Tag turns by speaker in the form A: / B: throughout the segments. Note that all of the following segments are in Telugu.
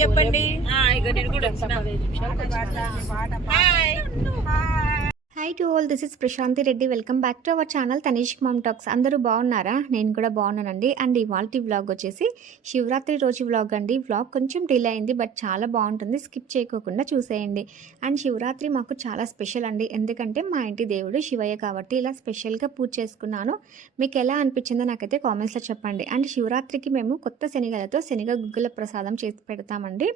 A: చెప్పండి.
B: ఇక నేను కూడా వచ్చిన. Hi
C: hi to all this is Prashanti Reddy welcome back to our channel Tanish mom talks అందరూ బాగున్నారా? నేను కూడా బాగున్నానండి. అండ్ ఇవాళ వ్లాగ్ వచ్చేసి శివరాత్రి రోజు వ్లాగ్ అండి. వ్లాగ్ కొంచెం డిలే అయింది బట్ చాలా బాగుంటుంది. స్కిప్ చేయకోకుండా చూసేయండి. అండ్ శివరాత్రి మాకు చాలా స్పెషల్ అండి. ఎందుకంటే మా ఇంటి దేవుడు శివయ్య కాబట్టి ఇలా స్పెషల్గా పూజ చేసుకున్నాను. మీకు ఎలా అనిపించిందో నాకైతే కామెంట్స్లో చెప్పండి. అండ్ శివరాత్రికి మేము కొత్త శనిగలతో శనగ గుగ్గుల ప్రసాదం చేసి పెడతామండి.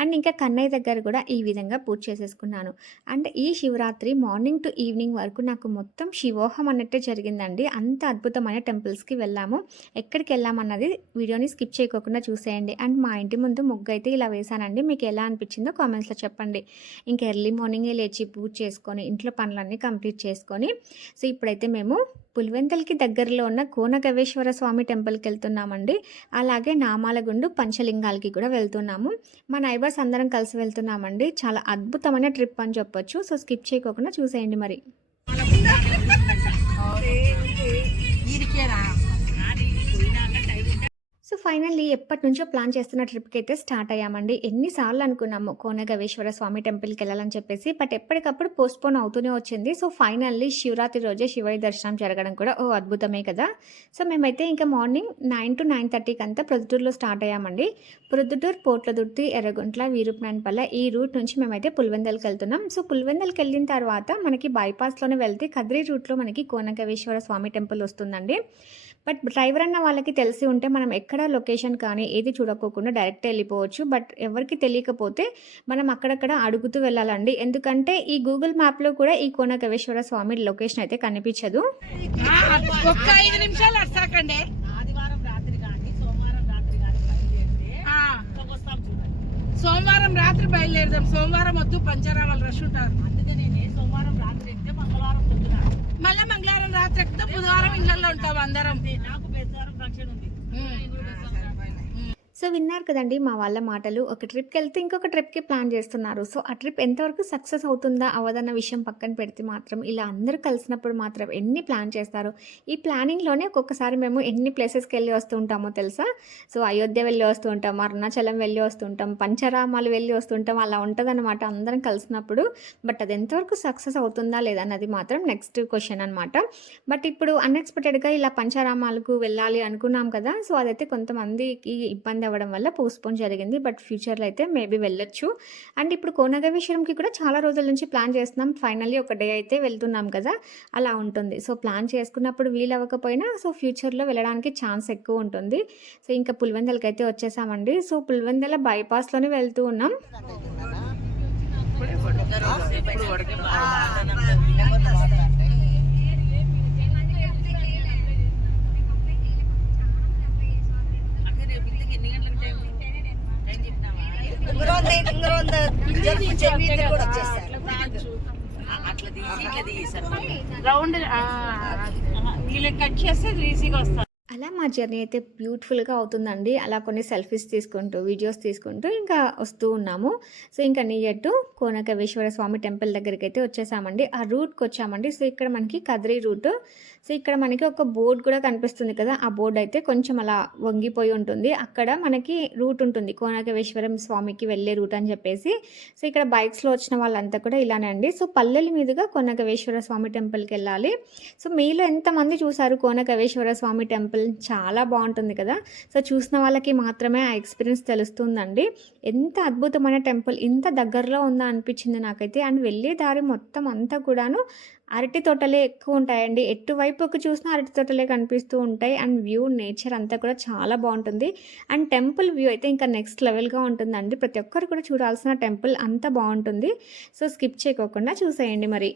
C: అండ్ ఇంకా కన్నయ్య దగ్గర కూడా ఈ విధంగా పూజ చేసేసుకున్నాను. అండ్ ఈ శివరాత్రి మార్నింగ్ టు ఈవినింగ్ వరకు నాకు మొత్తం శివోహం అన్నట్టే జరిగిందండి. అంత అద్భుతమైన టెంపుల్స్కి వెళ్ళాము. ఎక్కడికి వెళ్ళామన్నది వీడియోని స్కిప్ చేయకోకుండా చూసేయండి. అండ్ మా ఇంటి ముందు ముగ్గు అయితే ఇలా వేశానండి. మీకు ఎలా అనిపించిందో కామెంట్స్లో చెప్పండి. ఇంకా ఎర్లీ మార్నింగే లేచి పూజ చేసుకొని ఇంట్లో పనులన్నీ కంప్లీట్ చేసుకొని సో ఇప్పుడైతే మేము పులివెంతలకి దగ్గరలో ఉన్న కోనగవేశ్వర స్వామి టెంపుల్కి వెళ్తున్నామండి అలాగే నామాలగుండు పంచలింగాలకి కూడా వెళ్తున్నాము. మా నైబర్స్ అందరం కలిసి వెళ్తున్నామండి. చాలా అద్భుతమైన ట్రిప్ అని చెప్పొచ్చు. సో స్కిప్ చేయకోకుండా చూసేయండి మరి. సో ఫైనల్లీ ఎప్పటి నుంచో ప్లాన్ చేస్తున్న ట్రిప్కి అయితే స్టార్ట్ అయ్యామండి. ఎన్నిసార్లు అనుకున్నాము కోనగవేశ్వర స్వామి టెంపుల్కి వెళ్ళాలని చెప్పేసి బట్ ఎప్పటికప్పుడు పోస్ట్పోన్ అవుతూనే వచ్చింది. సో ఫైనల్లీ శివరాత్రి రోజే శివయ్య దర్శనం జరగడం కూడా ఓ అద్భుతమే కదా! సో మేమైతే ఇంకా మార్నింగ్ నైన్ టు నైన్ థర్టీకి అంతా ప్రొద్దుటూరులో స్టార్ట్ అయ్యామండి. ప్రొద్దుటూరు పోట్లదుర్తి ఎర్రగుంట్ల వీరుప్నాన్పల్ల ఈ రూట్ నుంచి మేమైతే పులివెందల్కి వెళ్తున్నాం. సో పులివెందల్కి వెళ్ళిన తర్వాత మనకి బైపాస్లోనే వెళ్తే కద్రి రూట్లో మనకి కోనగవేశ్వర స్వామి టెంపుల్ వస్తుందండి. బట్ డ్రైవర్ అన్న వాళ్ళకి తెలిసి ఉంటే మనం ఎక్కడ లొకేషన్ కానీ ఏది చూడకోకుండా డైరెక్ట్ వెళ్ళిపోవచ్చు. బట్ ఎవరికి తెలియకపోతే మనం అక్కడక్కడ అడుగుతూ వెళ్ళాలండి. ఎందుకంటే ఈ గూగుల్ మ్యాప్లో కూడా ఈ కోనకవేశ్వర స్వామి లొకేషన్ అయితే కనిపించదు.
A: ఒక్క ఐదు నిమిషాలు
B: ఆదివారం రాత్రి కానీ సోమవారం రాత్రి కానీ
A: సోమవారం బయలుదేరదాం. సోమవారం వద్దు పంచరావాలు రష్ ఉంటారు.
B: అందుకే నేను సోమవారం రాత్రి ఎక్కితే మంగళవారం పొద్దున.
A: మళ్ళీ మంగళవారం రాత్రి ఎక్కితే బుధవారం ఇళ్ళలో ఉంటాం అందరం
B: అంతే, నాకు బేస్తారం ఫంక్షన్ ఉంది
C: సో విన్నారు కదండి మా వాళ్ళ మాటలు. ఒక ట్రిప్కి వెళ్తే ఇంకొక ట్రిప్కి ప్లాన్ చేస్తున్నారు. సో ఆ ట్రిప్ ఎంతవరకు సక్సెస్ అవుతుందా అవదన్న విషయం పక్కన పెడితే మాత్రం ఇలా అందరూ కలిసినప్పుడు మాత్రం ఎన్ని ప్లాన్ చేస్తారు ఈ ప్లానింగ్లోనే ఒక్కొక్కసారి మేము ఎన్ని ప్లేసెస్కి వెళ్ళి వస్తూ ఉంటామో తెలుసా? సో అయోధ్య వెళ్ళి వస్తూ ఉంటాం అరుణాచలం వెళ్ళి వస్తుంటాం పంచరామాలు వెళ్ళి వస్తుంటాం అలా ఉంటుందన్నమాట అందరం కలిసినప్పుడు. బట్ అది ఎంతవరకు సక్సెస్ అవుతుందా లేదా అన్నది మాత్రం నెక్స్ట్ క్వశ్చన్ అనమాట బట్ ఇప్పుడు అన్ఎక్స్పెక్టెడ్గా ఇలా పంచరామాలకు వెళ్ళాలి అనుకున్నాం కదా సో అదైతే కొంతమందికి ఇబ్బంది అవ్వడం వల్ల పోస్ట్పోన్ జరిగింది బట్ ఫ్యూచర్లో అయితే మేబీ వెళ్ళొచ్చు అండ్ ఇప్పుడు కోనగవేశ్వరంకి కూడా చాలా రోజుల నుంచి ప్లాన్ చేస్తున్నాం ఫైనల్లీ ఒక డే అయితే వెళ్తున్నాం కదా అలా ఉంటుంది సో ప్లాన్ చేసుకున్నప్పుడు వీలు అవ్వకపోయినా సో ఫ్యూచర్లో వెళ్ళడానికి ఛాన్స్ ఎక్కువ ఉంటుంది సో ఇంకా పులివెందలకి అయితే వచ్చేసామండి సో పులివెందల బైపాస్లోనే వెళ్తూ ఉన్నాం
B: అంటే రేపు ఇంటికి ఎన్ని గంటలకు టైం టైం చెప్పినావా ఆ, అట్లా తీసి ఇట్లా తీసారు
A: రౌండ్ వీళ్ళకి కట్ చేస్తే ఈజీగా వస్తారు
C: అలా మా జర్నీ అయితే బ్యూటిఫుల్గా అవుతుందండి. అలా కొన్ని సెల్ఫీస్ తీసుకుంటూ వీడియోస్ తీసుకుంటూ ఇంకా వస్తూ ఉన్నాము. సో ఇంకా near to Konakaveshwara Swamy temple దగ్గరికి అయితే వచ్చేసామండి. ఆ రూట్కి వచ్చామండి. సో ఇక్కడ మనకి కదిరి రూట్ సో ఇక్కడ మనకి ఒక బోర్డు కూడా కనిపిస్తుంది కదా. ఆ బోర్డు అయితే కొంచెం అలా వంగిపోయి ఉంటుంది. అక్కడ మనకి రూట్ ఉంటుంది. కోనకవేశ్వరం స్వామికి వెళ్ళే రూట్ అని చెప్పేసి. సో ఇక్కడ బైక్స్లో వచ్చిన వాళ్ళంతా కూడా ఇలానే అండి. సో పల్లెల మీదుగా కోనకవేశ్వర స్వామి టెంపుల్కి వెళ్ళాలి. సో మీలో ఎంతమంది చూసారు కోనకవేశ్వర స్వామి టెంపుల్ చాలా బాగుంటుంది కదా. సో చూసిన వాళ్ళకి మాత్రమే ఆ ఎక్స్పీరియన్స్ తెలుస్తుందండి. ఎంత అద్భుతమైన టెంపుల్ ఇంత దగ్గరలో ఉందా అనిపించింది నాకైతే. అండ్ వెళ్ళే దారి మొత్తం అంతా కూడాను అరటి తోటలే ఎక్కువ ఉంటాయండి ఎటువైపుకి చూసినా అరటి తోటలే కనిపిస్తూ ఉంటాయి. అండ్ వ్యూ నేచర్ అంతా కూడా చాలా బాగుంటుంది. అండ్ టెంపుల్ వ్యూ అయితే ఇంకా నెక్స్ట్ లెవెల్గా ఉంటుందండి. ప్రతి ఒక్కరు కూడా చూడాల్సిన టెంపుల్ అంత బాగుంటుంది. సో స్కిప్ చేయకోకుండా చూసేయండి మరి.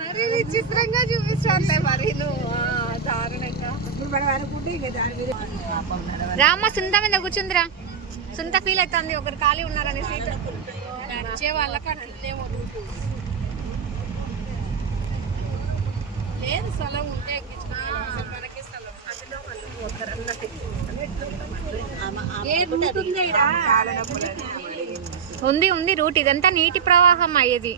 A: మరి విచిత్రంగా మరి నువ్వు. దారుణంగా.
C: రామ్మ సుంత మీద. కూర్చుందిరా. సుంత ఫీల్ అవుతుంది. ఒకరు ఖాళీ ఉన్నారని సీట్.
A: నడిచే వాళ్ళకి లేదు స్థలం ఉంటే ఎక్కించుకోవాలి మనకి స్థలం. అందులో వాళ్ళు ఒకరన్నట్టు ఏ రూట్ ఉంది ఈడ?
C: ఉంది ఉంది రూట్. ఇదంతా నీటి ప్రవాహం అయ్యేది.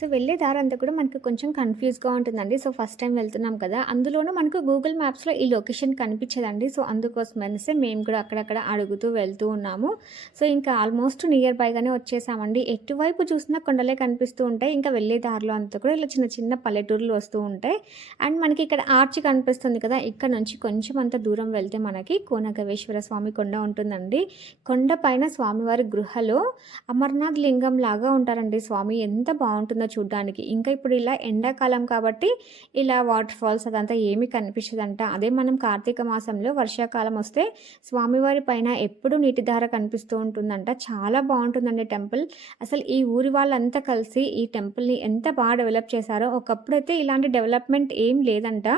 C: సో వెళ్ళే దారి అంతా కూడా మనకు కొంచెం కన్ఫ్యూజ్గా ఉంటుందండి. సో ఫస్ట్ టైం వెళ్తున్నాం కదా అందులోనూ మనకు గూగుల్ మ్యాప్స్లో ఈ లొకేషన్ కనిపించదండి. సో అందుకోసం అనేసి మేము కూడా అక్కడక్కడ అడుగుతూ వెళ్తూ ఉన్నాము. సో ఇంకా ఆల్మోస్ట్ నియర్ బైగానే వచ్చేసామండి. ఎటువైపు చూసినా కొండలే కనిపిస్తూ ఉంటాయి. ఇంకా వెళ్ళే దారిలో అంతా కూడా ఇలా చిన్న చిన్న పల్లెటూర్లు వస్తూ ఉంటాయి. అండ్ మనకి ఇక్కడ ఆర్చ్ కనిపిస్తుంది కదా ఇక్కడ నుంచి కొంచెం అంత దూరం వెళ్తే మనకి కోనగవేశ్వర స్వామి కొండ ఉంటుందండి. కొండ పైన స్వామివారి గృహలో అమర్నాథ్ లింగం లాగా ఉంటారండి స్వామి. ఎంత బాగుంటుందో చూడడానికి. ఇంకా ఇప్పుడు ఇలా ఎండాకాలం కాబట్టి ఇలా వాటర్ ఫాల్స్ అదంతా ఏమీ కనిపించదంట. అదే మనం కార్తీక మాసంలో వర్షాకాలం వస్తే స్వామివారి పైన ఎప్పుడు నీటి ధార కనిపిస్తూ ఉంటుందంట. చాలా బాగుంటుందండి టెంపుల్. అసలు ఈ ఊరి వాళ్ళంతా కలిసి ఈ టెంపుల్ని ఎంత బాగా డెవలప్ చేశారో ఒకప్పుడైతే ఇలాంటి డెవలప్మెంట్ ఏం లేదంట.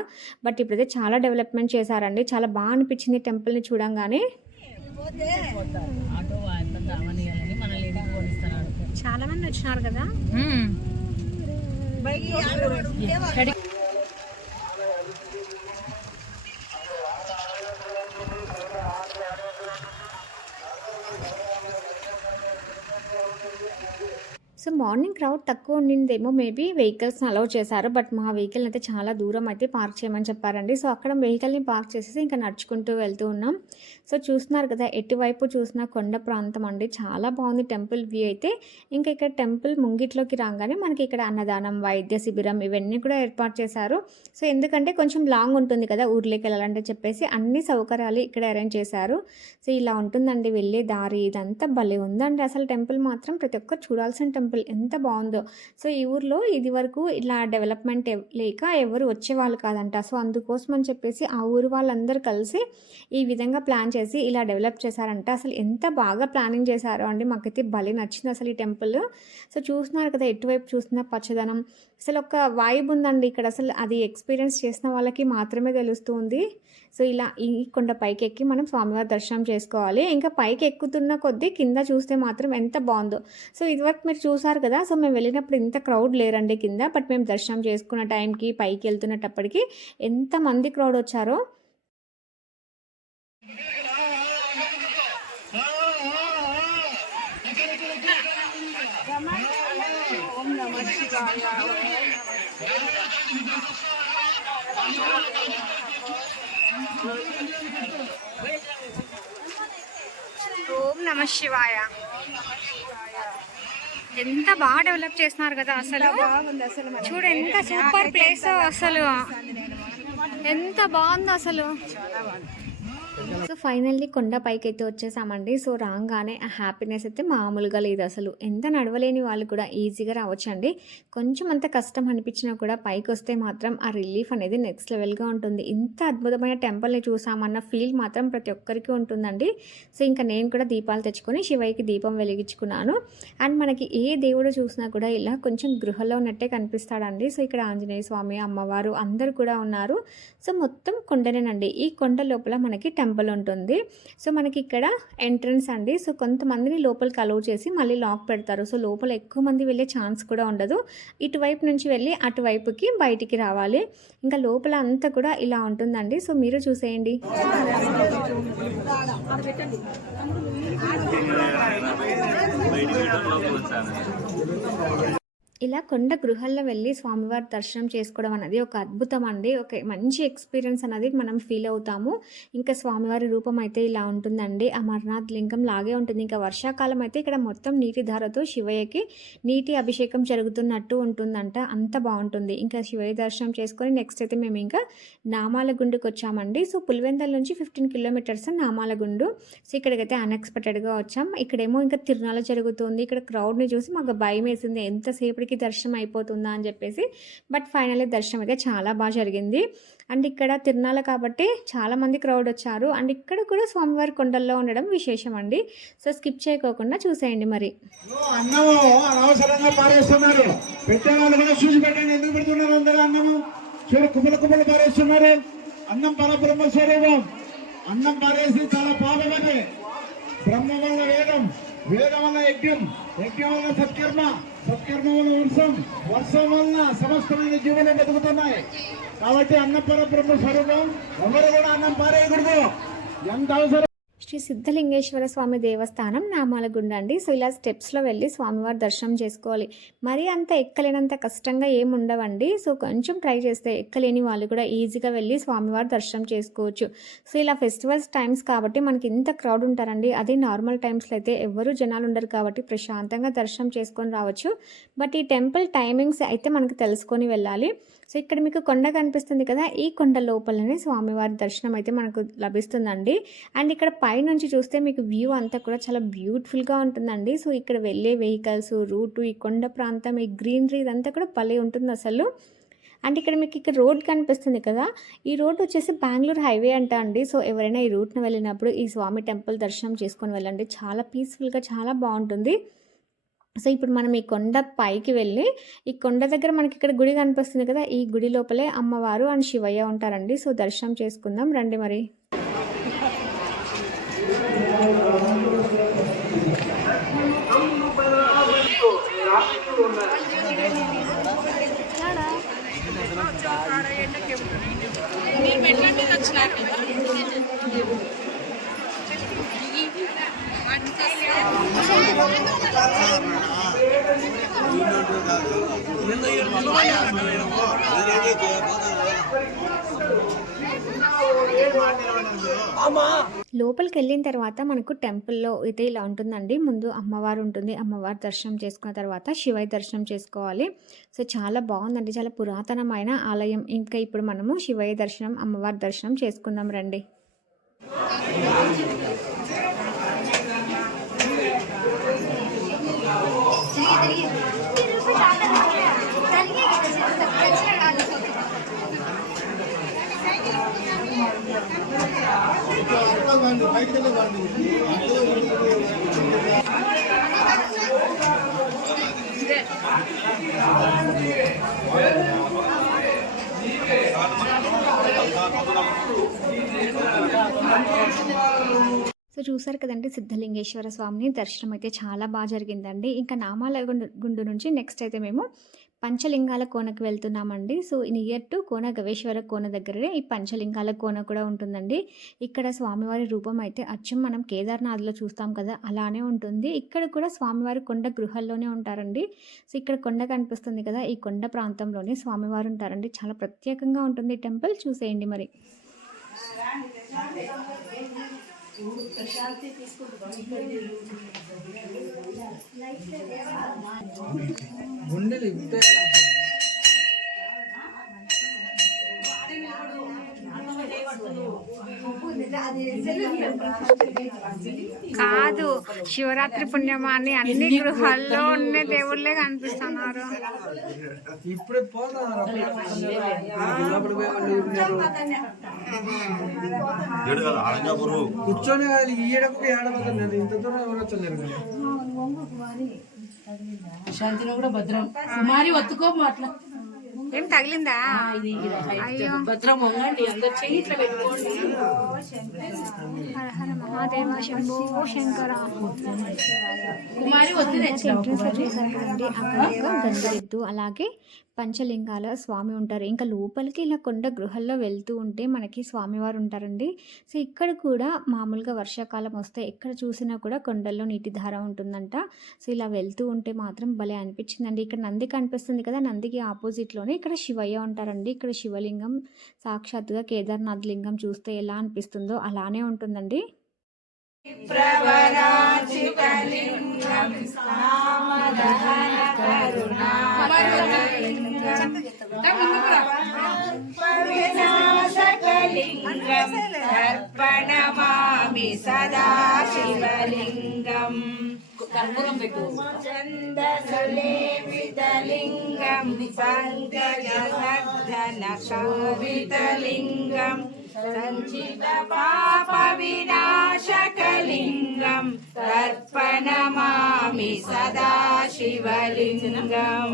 C: బట్ ఇప్పుడైతే చాలా డెవలప్మెంట్ చేశారండి. చాలా బాగా అనిపించింది టెంపుల్ని చూడంగానే. చాలా మంది వచ్చినారు కదా? ભાઈ సో మార్నింగ్ క్రౌడ్ తక్కువ ఉండిందేమో మేబీ వెహికల్స్ని అలౌ చేశారు. బట్ మా వెహికల్ అయితే చాలా దూరం అయితే పార్క్ చేయమని చెప్పారండి. సో అక్కడ వెహికల్ని పార్క్ చేసేసి ఇంకా నడుచుకుంటూ వెళ్తూ ఉన్నాం. సో చూస్తున్నారు కదా ఎటువైపు చూసిన కొండ ప్రాంతం అండి. చాలా బాగుంది టెంపుల్ వ్యూ అయితే. ఇంకా ఇక్కడ టెంపుల్ ముంగిట్లోకి రాగానే మనకి ఇక్కడ అన్నదానం వైద్య శిబిరం ఇవన్నీ కూడా ఏర్పాటు చేశారు. సో ఎందుకంటే కొంచెం లాంగ్ ఉంటుంది కదా ఊర్లోకి వెళ్ళాలంటే చెప్పేసి అన్ని సౌకర్యాలు ఇక్కడ అరేంజ్ చేశారు. సో ఇలా ఉంటుందండి వెళ్ళే దారి ఇదంతా భలే ఉందండి. అసలు టెంపుల్ మాత్రం ప్రతి ఒక్కరు చూడాల్సిన టెంపుల్ ఎంత బాగుందో. సో ఈ ఊర్లో ఇది వరకు ఇలా డెవలప్మెంట్ లేక ఎవరు వచ్చేవాళ్ళు కాదంట. సో అందుకోసం అని చెప్పేసి ఆ ఊరు వాళ్ళందరూ కలిసి ఈ విధంగా ప్లాన్ చేసి ఇలా డెవలప్ చేశారంట. అసలు ఎంత బాగా ప్లానింగ్ చేశారో అండి. మాకైతే భలే నచ్చింది అసలు ఈ టెంపుల్. సో చూస్తున్నారు కదా ఎటువైపు చూసినా పచ్చదనం అసలు ఒక వైబ్ ఉందండి. ఇక్కడ అసలు అది ఎక్స్పీరియన్స్ చేసిన వాళ్ళకి మాత్రమే తెలుస్తుంది. సో ఇలా ఈ కొండ పైకి ఎక్కి మనం స్వామివారి దర్శనం చేసుకోవాలి. ఇంకా పైకి ఎక్కుతున్న కొద్దీ కింద చూస్తే మాత్రం ఎంత బాగుందో. సో ఇదివరకు మీరు చూసారు కదా సో మేము వెళ్ళినప్పుడు ఇంత క్రౌడ్ లేరండి కింద. బట్ మేము దర్శనం చేసుకున్న టైంకి పైకి వెళ్తున్నప్పటికి ఎంతమంది క్రౌడ్ వచ్చారో. ఓం నమ శివాయ. ఎంత బాగా డెవలప్ చేస్తున్నారు కదా అసలు. చూడు ఎంత సూపర్ ప్లేస్ అసలు. ఎంత బాగుంది అసలు. సో ఫైనల్లీ కొండ పైకి అయితే వచ్చేసామండి. సో రాగానే ఆ హ్యాపీనెస్ అయితే మామూలుగా లేదు అసలు. ఎంత నడవలేని వాళ్ళు కూడా ఈజీగా రావచ్చండి. కొంచెం అంత కష్టం అనిపించినా కూడా పైకి వస్తే మాత్రం ఆ రిలీఫ్ అనేది నెక్స్ట్ లెవెల్గా ఉంటుంది. ఇంత అద్భుతమైన టెంపుల్ని చూసామన్న ఫీల్ మాత్రం ప్రతి ఒక్కరికి ఉంటుందండి. సో ఇంకా నేను కూడా దీపాలు తెచ్చుకొని శివయ్యకి దీపం వెలిగించుకున్నాను. అండ్ మనకి ఏ దేవుడు చూసినా కూడా ఇలా కొంచెం గృహలో ఉన్నట్టే కనిపిస్తాడండి. సో ఇక్కడ ఆంజనేయ స్వామి అమ్మవారు అందరు కూడా ఉన్నారు. సో మొత్తం కొండనేనండి. ఈ కొండ లోపల మనకి టెంపుల్ ఉంటుంది. సో మనకి ఇక్కడ ఎంట్రన్స్ అండి. సో కొంతమందిని లోపలికి అలౌ చేసి మళ్ళీ లాక్ పెడతారు. సో లోపల ఎక్కువ మంది వెళ్ళే ఛాన్స్ కూడా ఉండదు. ఇటువైపు నుంచి వెళ్ళి అటువైపుకి బయటికి రావాలి. ఇంకా లోపల అంతా కూడా ఇలా ఉంటుందండి. సో మీరు చూసేయండి. ఇలా కొండ గృహాల్లో వెళ్ళి స్వామివారి దర్శనం చేసుకోవడం అనేది ఒక అద్భుతం అండి. ఒక మంచి ఎక్స్పీరియన్స్ అనేది మనం ఫీల్ అవుతాము. ఇంకా స్వామివారి రూపం అయితే ఇలా ఉంటుందండి. అమర్నాథ్ లింగం లాగే ఉంటుంది. ఇంకా వర్షాకాలం అయితే ఇక్కడ మొత్తం నీటి ధారతో శివయ్యకి నీటి అభిషేకం జరుగుతున్నట్టు ఉంటుందంట. అంత బాగుంటుంది. ఇంకా శివయ్య దర్శనం చేసుకొని నెక్స్ట్ అయితే మేము ఇంకా నామాలగుండుకి వచ్చామండి. సో పులివెందల నుంచి ఫిఫ్టీన్ కిలోమీటర్స్ నామాలగుండు సో ఇక్కడికైతే అన్ఎక్స్పెక్టెడ్గా వచ్చాం. ఇక్కడేమో ఇంకా తిరునాల జరుగుతుంది. ఇక్కడ క్రౌడ్ని చూసి మాకు భయం వేసింది. ఎంతసేపటికి అందరికీ దర్శనం అయిపోతుందా అని చెప్పేసి. బట్ ఫైనల్లీ దర్శనం అయితే చాలా బాగా జరిగింది. అండ్ ఇక్కడ తిరునాల కాబట్టి చాలామంది క్రౌడ్ వచ్చారు. అండ్ ఇక్కడ కూడా స్వామివారి కొండల్లో ఉండడం విశేషం అండి. సో స్కిప్ చేయకోకుండా చూసేయండి మరి.
D: అన్నం పరబ్రహ్మ స్వరూపం. అన్నం పారేసి చాలా పాపమని. బ్రహ్మ వల్ల వేదం. వేద వల్ల యజ్ఞం. యజ్ఞం వల్ల సత్కర్మ. సత్కర్మ వల్ల వర్షం వర్షం వల్ల సమస్తమైన జీవులు బతుకుతున్నాయి. కాబట్టి అన్న పరబ్రహ్మ స్వరూపం ఎవరు కూడా అన్నం పారేయకూడదు. ఎంత అవసరం
C: శ్రీ సిద్ధలింగేశ్వర స్వామి దేవస్థానం నామాలగుండ అండి. సో ఇలా స్టెప్స్లో వెళ్ళి స్వామివారి దర్శనం చేసుకోవాలి. మరీ అంత ఎక్కలేనంత కష్టంగా ఏమి ఉండవండి సో కొంచెం ట్రై చేస్తే ఎక్కలేని వాళ్ళు కూడా ఈజీగా వెళ్ళి స్వామివారి దర్శనం చేసుకోవచ్చు. సో ఇలా ఫెస్టివల్స్ టైమ్స్ కాబట్టి మనకి ఇంత క్రౌడ్ ఉంటారండి. అదే నార్మల్ టైమ్స్లో అయితే ఎవరు జనాలు ఉండరు కాబట్టి ప్రశాంతంగా దర్శనం చేసుకొని రావచ్చు. బట్ ఈ టెంపుల్ టైమింగ్స్ అయితే మనకు తెలుసుకొని వెళ్ళాలి. సో ఇక్కడ మీకు కొండ కనిపిస్తుంది కదా ఈ కొండ లోపలనే స్వామివారి దర్శనం అయితే మనకు లభిస్తుందండి. అండ్ ఇక్కడ పైనుంచి చూస్తే మీకు వ్యూ అంతా కూడా చాలా బ్యూటిఫుల్గా ఉంటుందండి. సో ఇక్కడ వెళ్ళే వెహికల్స్ రూటు ఈ కొండ ప్రాంతం ఈ గ్రీనరీ ఇదంతా కూడా భలే ఉంటుంది అసలు. అండ్ ఇక్కడ మీకు ఇక్కడ రోడ్ కనిపిస్తుంది కదా ఈ రోడ్ వచ్చేసి బెంగళూరు హైవే అంట అండి. సో ఎవరైనా ఈ రూట్ను వెళ్ళినప్పుడు ఈ స్వామి టెంపుల్ దర్శనం చేసుకొని వెళ్ళండి. చాలా పీస్ఫుల్గా చాలా బాగుంటుంది. సో ఇప్పుడు మనం ఈ కొండ పైకి వెళ్ళి ఈ కొండ దగ్గర మనకి ఇక్కడ గుడి కనిపిస్తుంది కదా ఈ గుడి లోపలే అమ్మవారు అండ్ శివయ్య ఉంటారండి. సో దర్శనం చేసుకుందాం. రండి మరి.
A: మీరు
C: లోపలికి వెళ్ళిన తర్వాత మనకు టెంపుల్లో అయితే ఇలా ఉంటుందండి. ముందు అమ్మవారు ఉంటుంది. అమ్మవారి దర్శనం చేసుకున్న తర్వాత శివయ్య దర్శనం చేసుకోవాలి. సో చాలా బాగుందండి. చాలా పురాతనమైన ఆలయం. ఇంకా ఇప్పుడు మనము శివయ్య దర్శనం అమ్మవారి దర్శనం చేసుకుందాం రండి. సో చూసారు కదండి సిద్ధలింగేశ్వర స్వామిని దర్శనం అయితే చాలా బాగా జరిగిందండి. ఇంకా నామాల గుండు గుండు నుంచి నెక్స్ట్ అయితే మేము పంచలింగాల కోనకు వెళ్తున్నామండి. So near to Kona Gaveshwara Kona దగ్గరనే ఈ పంచలింగాల కోన కూడా ఉంటుందండి. ఇక్కడ స్వామివారి రూపం అయితే అచ్చం మనం కేదార్నాథ్లో చూస్తాం కదా అలానే ఉంటుంది. ఇక్కడ కూడా స్వామివారి కొండ గృహాల్లోనే ఉంటారండి. సో ఇక్కడ కొండ కనిపిస్తుంది కదా ఈ కొండ ప్రాంతంలోనే స్వామివారు ఉంటారండి. చాలా ప్రత్యేకంగా ఉంటుంది ఈ టెంపుల్. చూసేయండి మరి. గుండెలు ఇప్పుడే కాదు శివరాత్రి పుణ్యమాన్ని అన్ని గృహాల్లో ఉన్న దేవుళ్ళే కనిపిస్తున్నారు.
E: కూర్చొని ఇంత దూరం ఎవరు వచ్చలేరు
B: శాంతిలో కూడా భద్రం. కుమారి ఒత్తుకో అట్లా
C: ఏం తగిలిందా?
B: ఇది భద్రం ఇట్లా పెట్టుకోండి.
C: హర హర మహాదేవ శంభో శంకర
B: కుమారి
C: ఎంట్రన్స్ అక్కడ గంగిరెద్దు అలాగే పంచలింగాల స్వామి ఉంటారు. ఇంకా లోపలికి ఇలా కొండ గృహల్లో వెళ్తూ ఉంటే మనకి స్వామివారు ఉంటారండి. సో ఇక్కడ కూడా మామూలుగా వర్షాకాలం వస్తే ఎక్కడ చూసినా కూడా కొండల్లో నీటి ధార ఉంటుందంట. సో ఇలా వెళ్తూ ఉంటే మాత్రం భలే అనిపించిందండి. ఇక్కడ నంది కనిపిస్తుంది కదా నందికి ఆపోజిట్లోనే ఇక్కడ శివయ్య ఉంటారండి. ఇక్కడ శివలింగం సాక్షాత్తుగా కేదార్నాథ్ లింగం చూస్తే ఎలా అనిపిస్తుందో అలానే ఉంటుందండి.
F: తర్పణమామి సదా శివలింగం
B: కర్పూరం పెట్టు
F: పంకజవర్ధన శోభితలింగం సంచిత పాప వినాశకలింగం తర్పణమామి సదా శివలింగం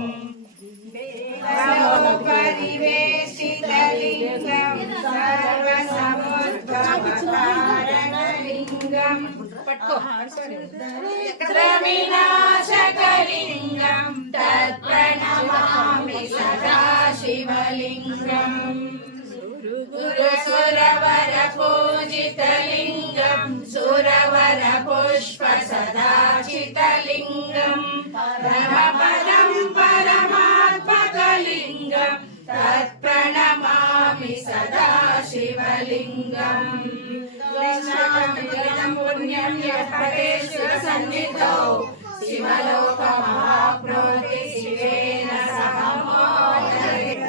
F: పరివేశితలింగం సర్వసముద్ధారణలింగం వినాశకలింగం తత్ప్రణమామి సదా पुष्पसदाचितलिङ्गम् परमपदम् परमात्मकलिङ्गम् तत्प्रणमामि सदा शिवलिङ्गम् पुण्यं यत्परेश्वरसन्निधौ शिवलोकमहाप्नोति शिवेन समोदयति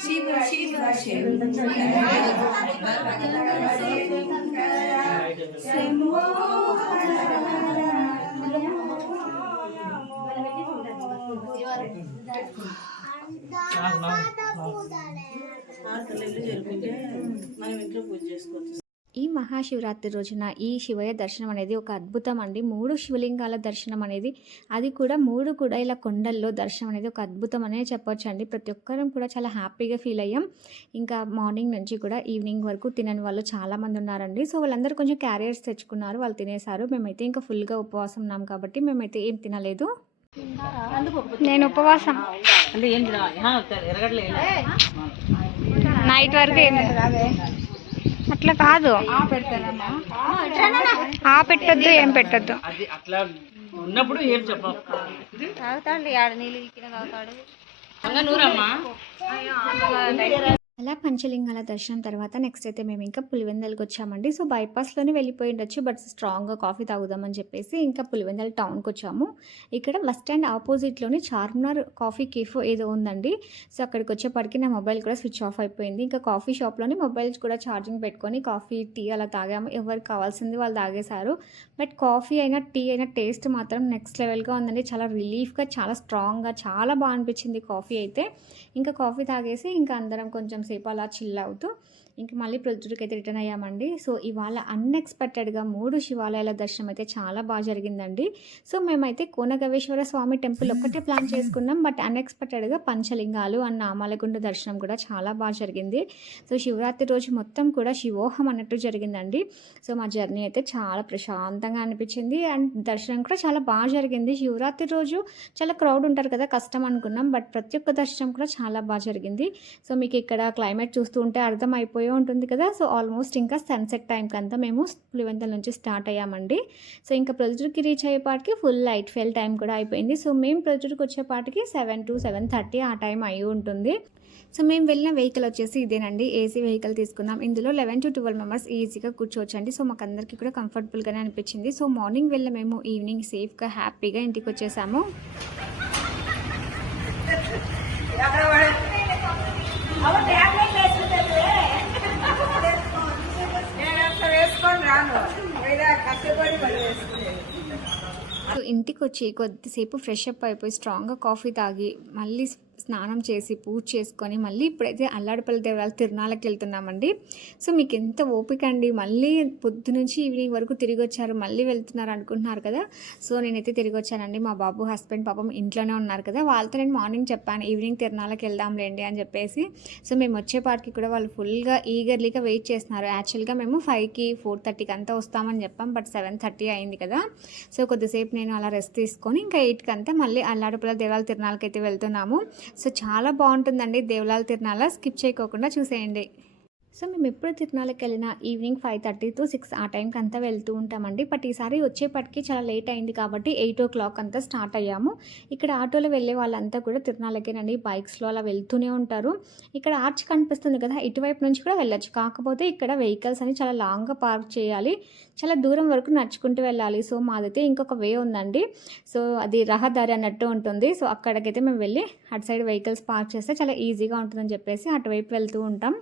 F: శివ శంభో
B: ఇల్లు జరుపుకుంటే మనం ఇంట్లో పూజ చేసుకోవచ్చు
C: ఈ మహాశివరాత్రి రోజున ఈ శివయ్య దర్శనం అనేది ఒక అద్భుతం అండి. మూడు శివలింగాల దర్శనం అనేది అది కూడా మూడు కూడా ఇలా కొండల్లో దర్శనం అనేది ఒక అద్భుతం అనే చెప్పొచ్చు అండి ప్రతి ఒక్కరం కూడా చాలా హ్యాపీగా ఫీల్ అయ్యాం. ఇంకా మార్నింగ్ నుంచి కూడా ఈవినింగ్ వరకు తినని వాళ్ళు చాలామంది ఉన్నారండి. సో వాళ్ళందరూ కొంచెం క్యారియర్స్ తెచ్చుకున్నారు వాళ్ళు తినేశారు. మేమైతే ఇంకా ఫుల్గా ఉపవాసం ఉన్నాం కాబట్టి మేమైతే ఏం తినలేదు. నేను ఉపవాసం. నైట్ వరకు ఏం అట్లా కాదు. ఆ పెట్టొద్దు ఏం పెట్టొద్దు.
B: అది అట్లా ఉన్నప్పుడు ఏం
C: తాగుతాడు నీళ్ళు తాగుతాడు. అలా పంచలింగాల దర్శనం తర్వాత నెక్స్ట్ అయితే మేము ఇంకా పులివెందల్కి వచ్చామండి. సో బైపాస్లోనే వెళ్ళిపోయి ఉండొచ్చు బట్ స్ట్రాంగ్గా కాఫీ తాగుదామని చెప్పేసి ఇంకా పులివెందల టౌన్కి వచ్చాము. ఇక్కడ బస్ స్టాండ్ ఆపోజిట్లోని చార్మినార్ కాఫీ కేఫో ఏదో ఉందండి. సో అక్కడికి వచ్చేప్పటికి నా మొబైల్ కూడా స్విచ్ ఆఫ్ అయిపోయింది. ఇంకా కాఫీ షాప్లోనే మొబైల్స్ కూడా ఛార్జింగ్ పెట్టుకొని కాఫీ టీ అలా తాగాము. ఎవరికి కావాల్సింది వాళ్ళు తాగేశారు. బట్ కాఫీ అయినా టీ అయినా టేస్ట్ మాత్రం నెక్స్ట్ లెవెల్గా ఉందండి. చాలా రిలీఫ్గా చాలా స్ట్రాంగ్గా చాలా బాగా అనిపించింది కాఫీ అయితే. ఇంకా కాఫీ తాగేసి ఇంకా అందరం కొంచెం సేపు అలా చిల్ అవుతూ ఇంక మళ్ళీ ప్రొద్దుడికి అయితే రిటర్న్ అయ్యామండి. సో ఇవాళ అన్ఎక్స్పెక్టెడ్గా మూడు శివాలయాల దర్శనం అయితే చాలా బాగా జరిగిందండి. సో మేమైతే కోనగవేశ్వర స్వామి టెంపుల్ ఒక్కటే ప్లాన్ చేసుకున్నాం. బట్ అన్ఎక్స్పెక్టెడ్గా పంచలింగాలు అన్న నామాలగుండ దర్శనం కూడా చాలా బాగా జరిగింది. సో శివరాత్రి రోజు మొత్తం కూడా శివోహం అన్నట్టు జరిగిందండి. సో మా జర్నీ అయితే చాలా ప్రశాంతంగా అనిపించింది. అండ్ దర్శనం కూడా చాలా బాగా జరిగింది. శివరాత్రి రోజు చాలా క్రౌడ్ ఉంటారు కదా కష్టం అనుకున్నాం. బట్ ప్రతి ఒక్క దర్శనం కూడా చాలా బాగా జరిగింది. సో మీకు ఇక్కడ క్లైమేట్ చూస్తూ ఉంటే అర్థం అయిపోయి ఉంటుంది కదా. సో ఆల్మోస్ట్ ఇంకా సన్సెట్ టైంకి అంతా మేము పులివెంతల నుంచి స్టార్ట్ అయ్యామండి. సో ఇంకా ప్రొజెక్ట్కి రీచ్ అయ్యేపాటికి ఫుల్ లైట్ ఫెయిల్ టైం కూడా అయిపోయింది. సో మేము ప్రొజెక్ట్కి వచ్చేపాటికి సెవెన్ టు సెవెన్ థర్టీ ఆ టైం అయి ఉంటుంది. సో మేము వెళ్ళిన వెహికల్ వచ్చేసి ఇదేనండి. ఏసీ వెహికల్ తీసుకున్నాం. ఇందులో లెవెన్ టు ట్వెల్వ్ మెంబర్స్ ఈజీగా కూర్చోవచ్చండి. సో మాకు అందరికీ కూడా కంఫర్టబుల్గానే అనిపించింది. సో మార్నింగ్ వెళ్ళి మేము ఈవినింగ్ సేఫ్గా హ్యాపీగా ఇంటికి వచ్చేసాము.
F: వేసుకొని
C: ఇంటికి వచ్చి కొద్దిసేపు ఫ్రెష్ అప్ అయిపోయి స్ట్రాంగ్గా కాఫీ తాగి మళ్ళీ స్నానం చేసి పూజ చేసుకొని మళ్ళీ ఇప్పుడైతే అల్లాడిపల్లి దేవాలయ తిరునాళ్ళకి వెళ్తున్నామండి. సో మీకు ఎంత ఓపిక అండి. మళ్ళీ పొద్దు నుంచి ఈవినింగ్ వరకు తిరిగి వచ్చారు మళ్ళీ వెళ్తున్నారు అనుకుంటున్నారు కదా. సో నేనైతే తిరిగి వచ్చానండి మా బాబు హస్బెండ్ పాపం ఇంట్లోనే ఉన్నారు కదా. వాళ్ళతో నేను మార్నింగ్ చెప్పాను ఈవినింగ్ తిరునాళ్ళకి వెళ్దాంలేండి అని చెప్పేసి. సో మేము వచ్చేపాటికి కూడా వాళ్ళు ఫుల్గా ఈగర్లీగా వెయిట్ చేస్తున్నారు. యాక్చువల్గా మేము ఫైవ్కి ఫోర్ థర్టీకి అంతా వస్తామని చెప్పాం బట్ సెవెన్ థర్టీ అయింది కదా. సో కొద్దిసేపు నేను అలా రెస్ట్ తీసుకొని ఇంకా ఎయిట్కి అంతా మళ్ళీ అల్లాడుపుల దేవాల తిరునాళ్ళకి అయితే వెళ్తున్నాము. సో చాలా బాగుంటుందండి దేవలాల తిరణాల స్కిప్ చేయకోకుండా చూసేయండి. సో మేము ఎప్పుడు తిరునాళ్ళకి వెళ్ళినా evening five thirty to six ఆ టైంకి అంతా వెళ్తూ ఉంటామండి. బట్ ఈసారి వచ్చేపటికి చాలా లేట్ అయింది కాబట్టి ఎయిట్ ఓ క్లాక్ అంతా స్టార్ట్ అయ్యాము. ఇక్కడ ఆటోలో వెళ్ళే వాళ్ళంతా కూడా తిరునాళ్ళకేనండి. బైక్స్లో అలా వెళ్తూనే ఉంటారు. ఇక్కడ ఆర్చ్ కనిపిస్తుంది కదా ఇటువైపు నుంచి కూడా వెళ్ళచ్చు. కాకపోతే ఇక్కడ వెహికల్స్ అని చాలా లాంగ్గా పార్క్ చేయాలి. చాలా దూరం వరకు నడుచుకుంటూ వెళ్ళాలి. సో మాదైతే ఇంకొక వే ఉందండి. సో అది రహదారి అన్నట్టు ఉంటుంది. సో అక్కడికైతే మేము వెళ్ళి అటు సైడ్ వెహికల్స్ పార్క్ చేస్తే చాలా ఈజీగా ఉంటుందని చెప్పేసి అటువైపు వెళ్తూ ఉంటాం.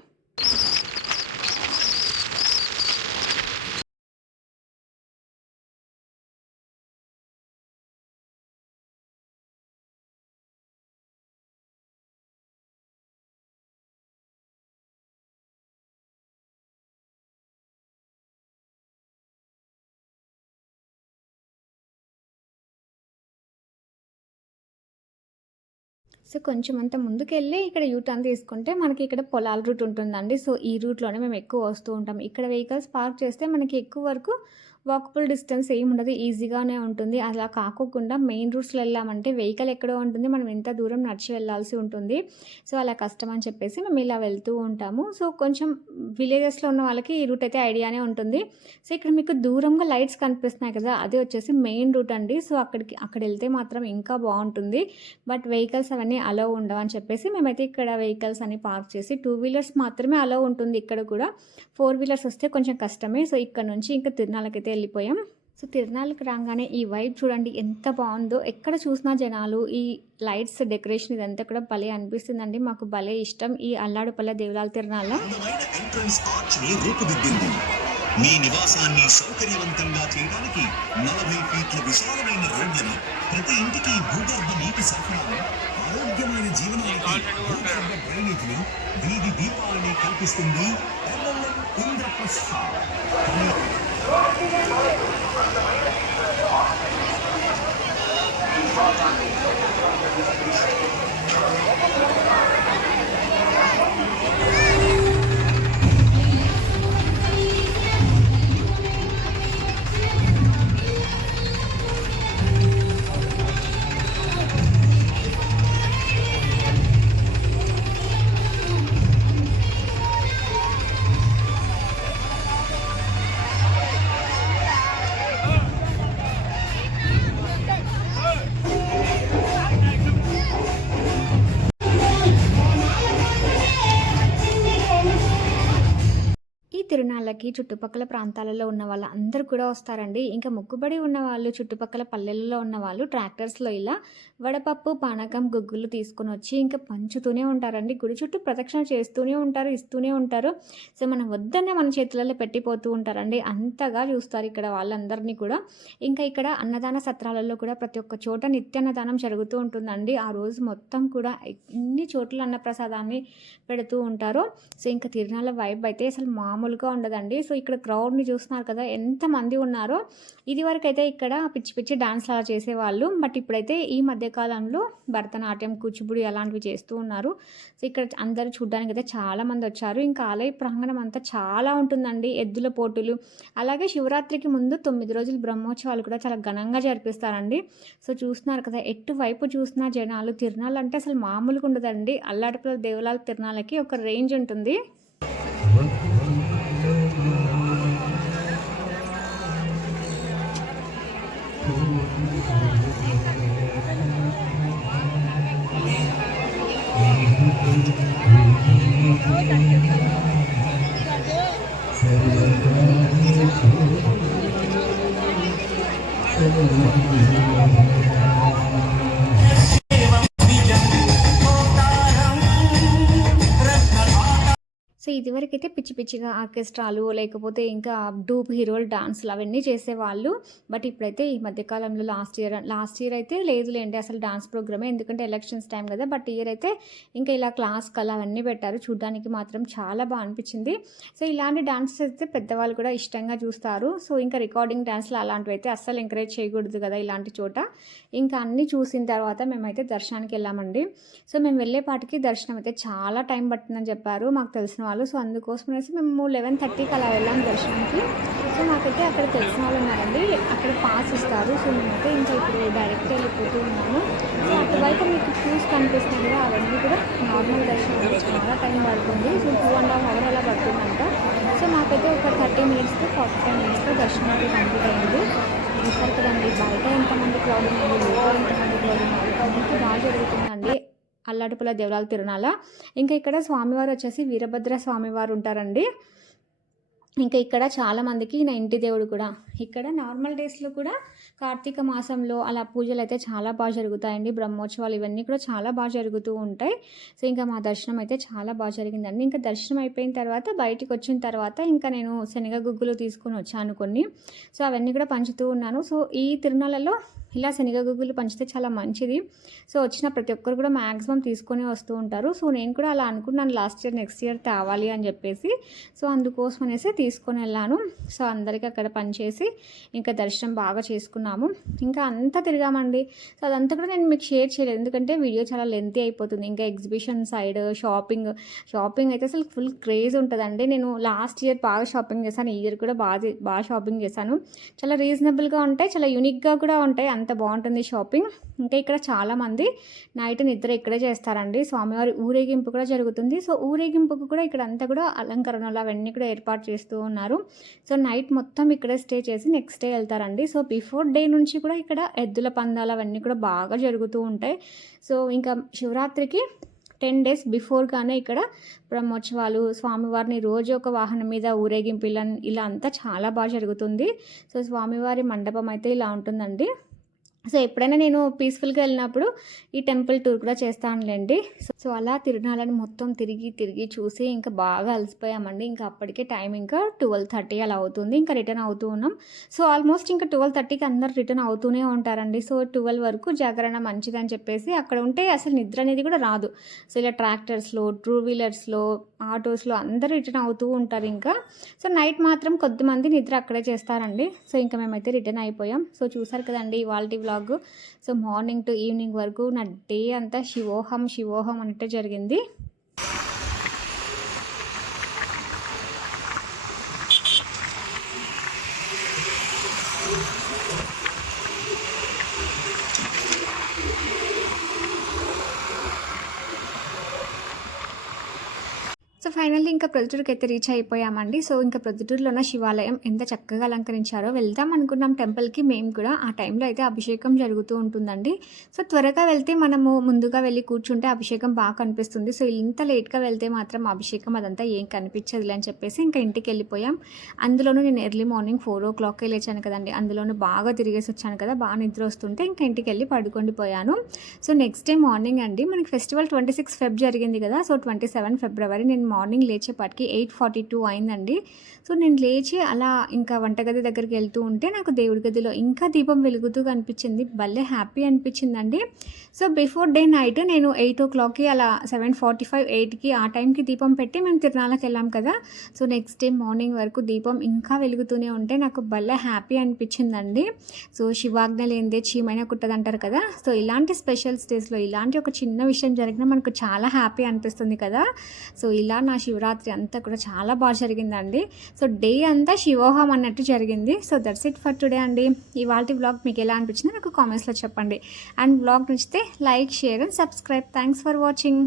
C: సో కొంచెం అంత ముందుకెళ్ళి ఇక్కడ యూటర్న్ తీసుకుంటే మనకి ఇక్కడ పొలాల రూట్ ఉంటుందండి. సో ఈ రూట్లోనే మేము ఎక్కువ వస్తూ ఉంటాం. ఇక్కడ వెహికల్స్ పార్క్ చేస్తే మనకి ఎక్కువ వరకు వాకబుల్ డిస్టెన్స్ ఏమి ఉండదు ఈజీగానే ఉంటుంది. అలా కాకోకుండా మెయిన్ రూట్స్లో వెళ్ళామంటే వెహికల్ ఎక్కడో ఉంటుంది మనం ఎంత దూరం నడిచి వెళ్ళాల్సి ఉంటుంది. సో అలా కష్టం అని చెప్పేసి మేము ఇలా వెళ్తూ ఉంటాము. సో కొంచెం విలేజెస్లో ఉన్న వాళ్ళకి ఈ రూట్ అయితే ఐడియానే ఉంటుంది. సో ఇక్కడ మీకు దూరంగా లైట్స్ కనిపిస్తున్నాయి కదా అది వచ్చేసి మెయిన్ రూట్ అండి. సో అక్కడికి అక్కడ వెళ్తే మాత్రం ఇంకా బాగుంటుంది. బట్ వెహికల్స్ అవన్నీ అలో ఉండవు అని చెప్పేసి మేమైతే ఇక్కడ వెహికల్స్ అన్ని పార్క్ చేసి టూ వీలర్స్ మాత్రమే అలో ఉంటుంది. ఇక్కడ కూడా ఫోర్ వీలర్స్ వస్తే కొంచెం కష్టమే. సో ఇక్కడ నుంచి ఇంకా తిరునాళ్ళకైతే వెళ్ళిపోయాం. సో తిరునాళ్ళకి రాగానే ఈ వైబ్ చూడండి ఎంత బాగుందో. ఎక్కడ చూసినా జనాలు ఈ లైట్స్ డెకరేషన్ ఇదంతా కూడా భలే అనిపిస్తుందండి. మాకు భలే ఇష్టం ఈ అల్లాడుపల్లె దేవలాల తిరునాళ్ళ.
G: మీ నివాసాన్ని సౌకర్యవంతంగా చేయడానికి నలభై ఫీట్ల విశాలమైన రోడ్లను ప్రతి ఇంటికి భూగర్భ నీటి సరఫరాను ఆరోగ్యమైన జీవనానికి భూగర్భ డ్రైనేజీలు వీధి దీపాలని కల్పిస్తుంది ఇంద్రప్రస్థ. ఇంద్రప్రస్థ
C: ఈ తిరునాళ్ళకి చుట్టుపక్కల ప్రాంతాలలో ఉన్న వాళ్ళు అందరూ కూడా వస్తారండి. ఇంకా మొక్కుబడి ఉన్న వాళ్ళు చుట్టుపక్కల పల్లెలలో ఉన్న వాళ్ళు ట్రాక్టర్స్లో ఇలా వడపప్పు పానకం గుగ్గులు తీసుకొని వచ్చి ఇంకా పంచుతూనే ఉంటారండి. గుడి చుట్టూ ప్రదక్షిణ చేస్తూనే ఉంటారు ఇస్తూనే ఉంటారు. సో మనం వద్దనే మన చేతులలో పెట్టిపోతూ ఉంటారండి. అంతగా చూస్తారు ఇక్కడ వాళ్ళందరినీ కూడా. ఇంకా ఇక్కడ అన్నదాన సత్రాలలో కూడా ప్రతి ఒక్క చోట నిత్య అన్నదానం జరుగుతూ ఉంటుందండి. ఆ రోజు మొత్తం కూడా ఎన్ని చోట్ల అన్నప్రసాదాన్ని పెడుతూ ఉంటారు. సో ఇంకా తిరునాళ్ళ వైబ్ అయితే అసలు మామూలుగా ఉండదండి. సో ఇక్కడ క్రౌడ్ని చూస్తున్నారు కదా ఎంతమంది ఉన్నారో. ఇది వరకు అయితే ఇక్కడ పిచ్చి పిచ్చి డాన్స్ అలా చేసేవాళ్ళు. బట్ ఇప్పుడైతే ఈ మధ్య మధ్యకాలంలో భరతనాట్యం కూచిపూడి అలాంటివి చేస్తూ ఉన్నారు. సో ఇక్కడ అందరూ చూడడానికి అయితే చాలా మంది వచ్చారు. ఇంకా ఆలయ ప్రాంగణం అంతా చాలా ఉంటుందండి. ఎద్దుల పోటీలు. అలాగే శివరాత్రికి ముందు తొమ్మిది రోజులు బ్రహ్మోత్సవాలు కూడా చాలా ఘనంగా జరిపిస్తారండి. సో చూస్తున్నారు కదా ఎటువైపు చూసినా జనాలు తిరునాళ్ళు అంటే అసలు మామూలుగా ఉండదండి. అల్లాటపల్లి దేవలాల తిరునాళ్ళకి ఒక రేంజ్ ఉంటుంది. సో ఇదివరకైతే పిచ్చి పిచ్చిగా ఆర్కెస్ట్రాలు లేకపోతే ఇంకా డూప్ హీరోలు డాన్సులు అవన్నీ చేసేవాళ్ళు. బట్ ఇప్పుడైతే ఈ మధ్యకాలంలో లాస్ట్ ఇయర్ లాస్ట్ ఇయర్ అయితే లేదులేండి అసలు డాన్స్ ప్రోగ్రామే. ఎందుకంటే ఎలక్షన్స్ టైం కదా. బట్ ఇయర్ అయితే ఇంకా ఇలా క్లాస్ కళ అవన్నీ పెట్టారు. చూడడానికి మాత్రం చాలా బాగా అనిపించింది. సో ఇలాంటి డాన్సెస్ అయితే పెద్దవాళ్ళు కూడా ఇష్టంగా చూస్తారు. సో ఇంకా రికార్డింగ్ డాన్స్లు అలాంటివి అయితే అస్సలు ఎంకరేజ్ చేయకూడదు కదా ఇలాంటి చోట. ఇంకా అన్నీ చూసిన తర్వాత మేమైతే దర్శనానికి వెళ్ళామండి. సో మేము వెళ్ళేపాటికి దర్శనం అయితే చాలా టైం పట్టిందని చెప్పారు. మాకు తెలిసిన వాళ్ళు సో అందుకోసం అనేసి మేము లెవెన్ థర్టీకి అలా వెళ్ళాం దర్శనానికి సో నాకైతే అక్కడ తెలిసిన వాళ్ళు ఉన్నారండి. అక్కడ పాస్ ఇస్తారు. సో మేమైతే ఇంకా ఇప్పుడు డైరెక్ట్ వెళ్ళిపోతూ ఉన్నాము. సో అటువైపు మీకు క్యూస్ కనిపిస్తుంది కదా అవన్నీ కూడా నార్మల్ దర్శనం చాలా టైం పడుతుంది. So two and half hour అలా పడుతుందంట. సో మాకైతే ఒక థర్టీ మినిట్స్తో ఫార్టీ ఫైవ్ మినిట్స్తో దర్శనం కంప్లీట్ అయింది. చూస్తారు కదండి బయట ఎంతమంది క్లౌడ్ ఉన్నారు లోపల ఎంతమంది క్లౌడ్ ఉన్నారు బాగా జరుగుతుందండి. అల్లాటిపుల దేవరాల తిరునాల ఇంకా ఇక్కడ స్వామివారు వచ్చేసి వీరభద్ర స్వామివారు ఉంటారండి. ఇంకా ఇక్కడ చాలామందికి నా ఇంటి దేవుడు కూడా. ఇక్కడ నార్మల్ డేస్లో కూడా కార్తీక మాసంలో అలా పూజలు అయితే చాలా బాగా జరుగుతాయండి. బ్రహ్మోత్సవాలు ఇవన్నీ కూడా చాలా బాగా జరుగుతూ ఉంటాయి. సో ఇంకా మా దర్శనం అయితే చాలా బాగా జరిగిందండి. ఇంకా దర్శనం అయిపోయిన తర్వాత బయటికి వచ్చిన తర్వాత ఇంకా నేను శనగ గుగ్గులు తీసుకొని వచ్చాను కొన్ని. సో అవన్నీ కూడా పంచుతూ ఉన్నాను. సో ఈ తిరునాళ్ళలో ఇలా శనగగుగ్గులు పంచితే చాలా మంచిది. సో వచ్చిన ప్రతి ఒక్కరు కూడా మ్యాక్సిమం తీసుకొని వస్తూ ఉంటారు. సో నేను కూడా అలా అనుకున్నాను లాస్ట్ ఇయర్ నెక్స్ట్ ఇయర్ తేవాలి అని చెప్పేసి. సో అందుకోసం అనేసి తీసుకొని వెళ్ళాను. సో అందరికీ అక్కడ పనిచేసి ఇంకా దర్శనం బాగా చేసుకున్నాము. ఇంకా అంతా తిరిగామండి. సో అదంతా కూడా నేను మీకు షేర్ చేయలేదు. ఎందుకంటే వీడియో చాలా లెంతీ అయిపోతుంది. ఇంకా ఎగ్జిబిషన్ సైడ్ షాపింగ్ షాపింగ్ అయితే అసలు ఫుల్ క్రేజ్ ఉంటుందండి. నేను లాస్ట్ ఇయర్ బాగా షాపింగ్ చేశాను. ఈ ఇయర్ కూడా బాగా బాగా షాపింగ్ చేశాను. చాలా రీజనబుల్గా ఉంటాయి చాలా యూనిక్గా కూడా ఉంటాయి. అంత అంత బాగుంటుంది షాపింగ్. ఇంకా ఇక్కడ చాలామంది నైట్ నిద్ర ఇక్కడే చేస్తారండి. స్వామివారి ఊరేగింపు కూడా జరుగుతుంది. సో ఊరేగింపుకు కూడా ఇక్కడ అంతా కూడా అలంకరణలు అవన్నీ కూడా ఏర్పాటు చేస్తూ ఉన్నారు. సో నైట్ మొత్తం ఇక్కడే స్టే చేసి నెక్స్ట్ డే వెళ్తారండి. సో బిఫోర్ డే నుంచి కూడా ఇక్కడ ఎద్దుల పందాలు అవన్నీ కూడా బాగా జరుగుతూ ఉంటాయి. సో ఇంకా శివరాత్రికి టెన్ డేస్ బిఫోర్గానే ఇక్కడ బ్రహ్మోత్సవాలు స్వామివారిని రోజు ఒక వాహనం మీద ఊరేగింపు ఇలా ఇలా అంతా చాలా బాగా జరుగుతుంది. సో స్వామివారి మండపం అయితే ఇలా ఉంటుందండి. సో ఎప్పుడైనా నేను పీస్ఫుల్గా వెళ్ళినప్పుడు ఈ టెంపుల్ టూర్ కూడా చేస్తానులేండి. సో సో అలా తిరునాళ్ళని మొత్తం తిరిగి తిరిగి చూసి ఇంకా బాగా అలసిపోయామండి. ఇంకా అప్పటికే టైం ఇంకా ట్వెల్వ్ థర్టీ అలా అవుతుంది. ఇంకా రిటర్న్ అవుతూ ఉన్నాం. సో ఆల్మోస్ట్ ఇంకా ట్వెల్వ్ థర్టీకి అందరు రిటర్న్ అవుతూనే ఉంటారండి. సో ట్వెల్వ్ వరకు జాగరణ మంచిదని చెప్పేసి అక్కడ ఉంటే అసలు నిద్ర అనేది కూడా రాదు. సో ఇలా ట్రాక్టర్స్లో టూ వీలర్స్లో ఆటోస్లో అందరూ రిటర్న్ అవుతూ ఉంటారు ఇంకా. సో నైట్ మాత్రం కొద్దిమంది నిద్ర అక్కడే చేస్తారండి. సో ఇంకా మేమైతే రిటర్న్ అయిపోయాం. సో చూసారు కదండి ఇవాళ vlog. So morning to evening వరకు నా డే అంతా శివోహం శివోహం అని జరిగింది సో ఫైనల్లీ ఇంకా ప్రొద్దుటూరుకి అయితే రీచ్ అయిపోయామండి. సో ఇంకా ప్రొద్దుటూరులో ఉన్న శివాలయం ఎంత చక్కగా అలంకరించారో వెళ్దాం అనుకున్నాం టెంపుల్కి. మేము కూడా ఆ టైంలో అయితే అభిషేకం జరుగుతూ ఉంటుందండి. సో త్వరగా వెళ్తే మనము ముందుగా వెళ్ళి కూర్చుంటే అభిషేకం బాగా కనిపిస్తుంది. సో ఇంత లేట్గా వెళ్తే మాత్రం అభిషేకం అదంతా ఏం కనిపించదులే అని చెప్పేసి ఇంకా ఇంటికి వెళ్ళిపోయాం. అందులోనూ నేను ఎర్లీ మార్నింగ్ ఫోర్ ఓ క్లాక్కి లేచాను కదండి. అందులోనూ బాగా తిరిగేసి వచ్చాను కదా బాగా నిద్ర వస్తుంటే ఇంకా ఇంటికి వెళ్ళి పడుకొని పోయాను. సో నెక్స్ట్ డే మార్నింగ్ అండి. మనకి ఫెస్టివల్ ట్వంటీ సిక్స్ ఫెబ్ జరిగింది కదా సో ట్వంటీ సెవెన్ ఫిబ్రవరి నేను మార్నింగ్ మార్నింగ్ లేచేపాటికి ఎయిట్ ఫార్టీ టూ అయిందండి. సో నేను లేచి అలా ఇంకా వంటగది దగ్గరికి వెళ్తూ ఉంటే నాకు దేవుడి గదిలో ఇంకా దీపం వెలుగుతూ కనిపించింది. భలే హ్యాపీ అనిపించిందండి. సో బిఫోర్ డే నైట్ నేను ఎయిట్ ఓ క్లాక్కి అలా సెవెన్ ఫార్టీ ఫైవ్ ఎయిట్కి ఆ టైంకి దీపం పెట్టి మేము తిరునాళ్ళకి వెళ్ళాం కదా. సో నెక్స్ట్ డే మార్నింగ్ వరకు దీపం ఇంకా వెలుగుతూనే ఉంటే నాకు భలే హ్యాపీ అనిపించిందండి. సో శివాజ్ఞ లేనిదే చీమైన కుట్టదంటారు కదా. సో ఇలాంటి స్పెషల్ డేస్లో ఇలాంటి ఒక చిన్న విషయం జరిగినా మనకు చాలా హ్యాపీ అనిపిస్తుంది కదా. సో ఇలా నా శివరాత్రి అంతా కూడా చాలా బాగా జరిగిందండి. సో డే అంతా శివోహం అన్నట్టు జరిగింది. So that's it for today అండి. ఇవాళ బ్లాగ్ మీకు ఎలా అనిపించిందో నాకు కామెంట్స్లో చెప్పండి. అండ్ బ్లాగ్ నచ్చితే like share and subscribe. Thanks for watching.